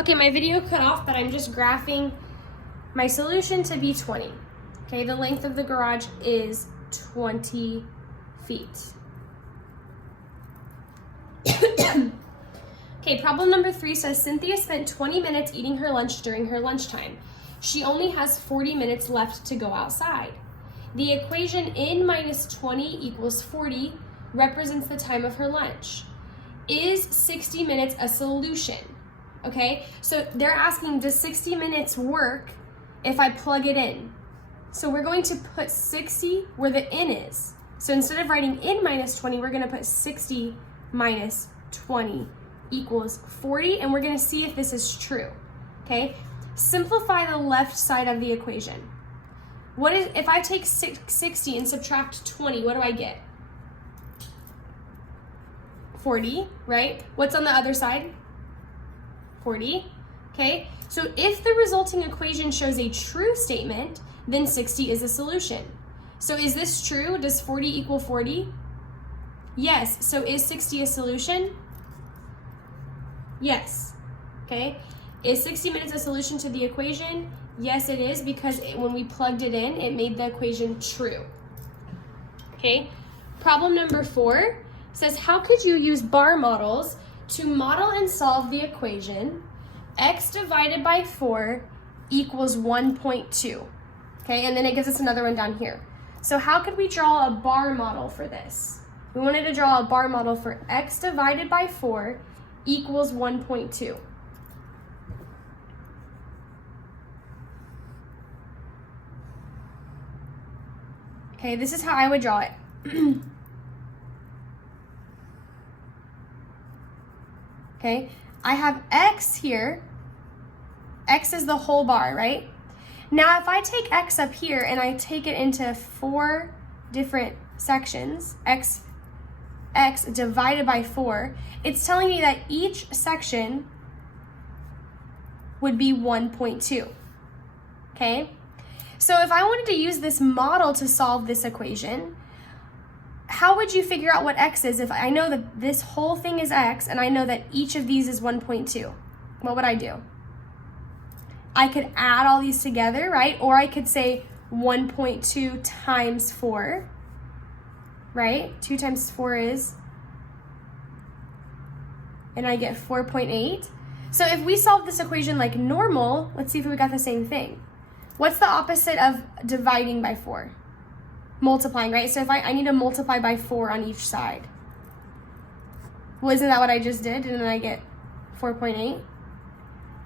Okay, my video cut off, but I'm just graphing my solution to be 20. Okay, the length of the garage is 20 feet. Okay, problem number 3 says Cynthia spent 20 minutes eating her lunch during her lunchtime. She only has 40 minutes left to go outside. The equation n minus 20 equals 40 represents the time of her lunch. Is 60 minutes a solution? Okay, so they're asking, does 60 minutes work if I plug it in? So we're going to put 60 where the n is. So instead of writing n minus 20, we're going to put 60 minus 20 equals 40, and we're going to see if this is true. Okay, simplify the left side of the equation. What is, if I take 60 and subtract 20, what do I get? 40, right? What's on the other side? 40, okay? So if the resulting equation shows a true statement, then 60 is a solution. So is this true? Does 40 equal 40? Yes. So is 60 a solution? Yes. Okay. Is 60 minutes a solution to the equation? Yes, it is, because when we plugged it in, it made the equation true. Okay. Problem number 4 says, how could you use bar models to model and solve the equation x divided by 4 equals 1.2? Okay, and then it gives us another one down here. So how could we draw a bar model for this? We wanted to draw a bar model for x divided by 4 equals 1.2. Okay, this is how I would draw it. Okay, I have x here. X is the whole bar, right? Now, if I take x up here and I take it into 4 different sections, x divided by 4, it's telling me that each section would be 1.2, okay? So if I wanted to use this model to solve this equation, how would you figure out what x is if I know that this whole thing is x and I know that each of these is 1.2? What would I do? I could add all these together, right? Or I could say 1.2 times 4, right? 2 times 4 is, and I get 4.8. So if we solve this equation like normal, let's see if we got the same thing. What's the opposite of dividing by 4? Multiplying, right? So if I need to multiply by 4 on each side. Well, isn't that what I just did? And then I get 4.8.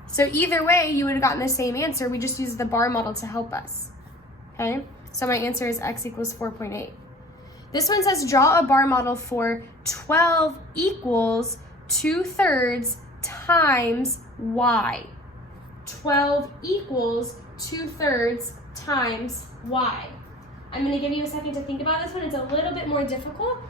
So either way, you would have gotten the same answer. We just used the bar model to help us. Okay? So my answer is x equals 4.8. This one says draw a bar model for 12 equals 2/3 times y. 12 equals 2/3 times y. I'm going to give you a second to think about this one. It's a little bit more difficult.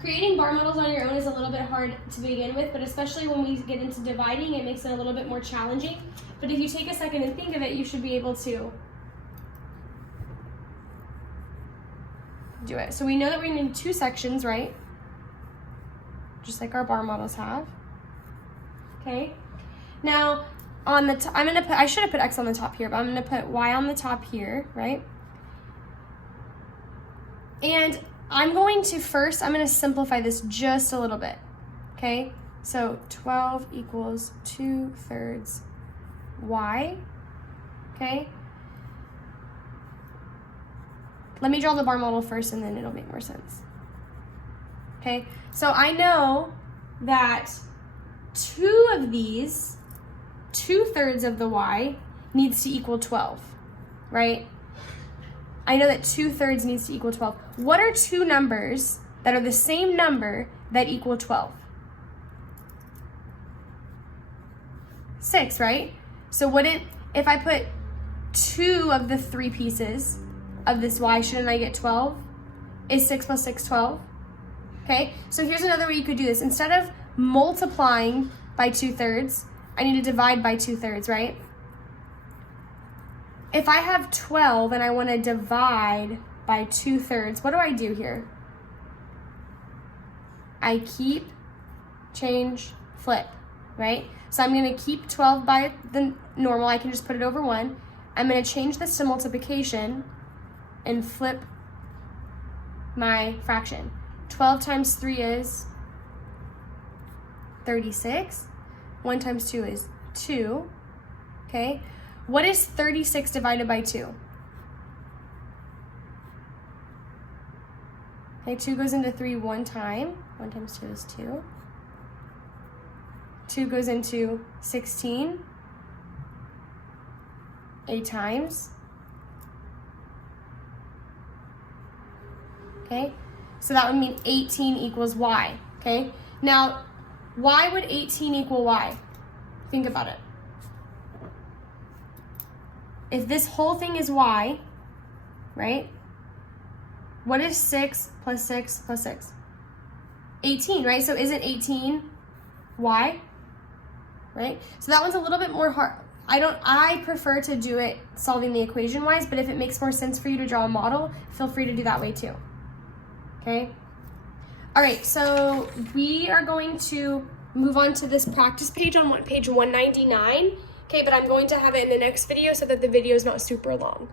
Creating bar models on your own is a little bit hard to begin with, but especially when we get into dividing, it makes it a little bit more challenging. But if you take a second and think of it, you should be able to do it. So we know that we need 2 sections, right? Just like our bar models have. Okay. Now, on the I should have put x on the top here, but I'm gonna put y on the top here, right? And I'm going to simplify this just a little bit, okay? So 12 equals 2/3 y, okay? Let me draw the bar model first and then it'll make more sense. Okay, so I know that 2 of these, 2/3 of the y, needs to equal 12, right? I know that 2/3 needs to equal 12. What are 2 numbers that are the same number that equal 12? 6, right? So if I put 2 of the 3 pieces of this y, shouldn't I get 12? Is 6 plus 6 12? Okay, so here's another way you could do this. Instead of multiplying by 2/3, I need to divide by 2/3, right? If I have 12 and I want to divide by 2/3, what do I do here? I keep, change, flip. right? So I'm going to keep 12 by the normal. I can just put it over 1. I'm going to change this to multiplication and flip my fraction. 12 times 3 is 36. 1 times 2 is 2. Okay? What is 36 divided by 2? Okay, 2 goes into 3 one time. 1 times 2 is 2. 2 goes into 16 8 times. Okay, so that would mean 18 equals y. Okay, now why would 18 equal y? Think about it. If this whole thing is y, right? What is 6 plus 6 plus 6? 18, right? So isn't 18 y? Right? So that one's a little bit more hard. I prefer to do it solving the equation wise, but if it makes more sense for you to draw a model, feel free to do that way too. Okay? All right, so we are going to move on to this practice page on page 199. Okay, but I'm going to have it in the next video so that the video is not super long.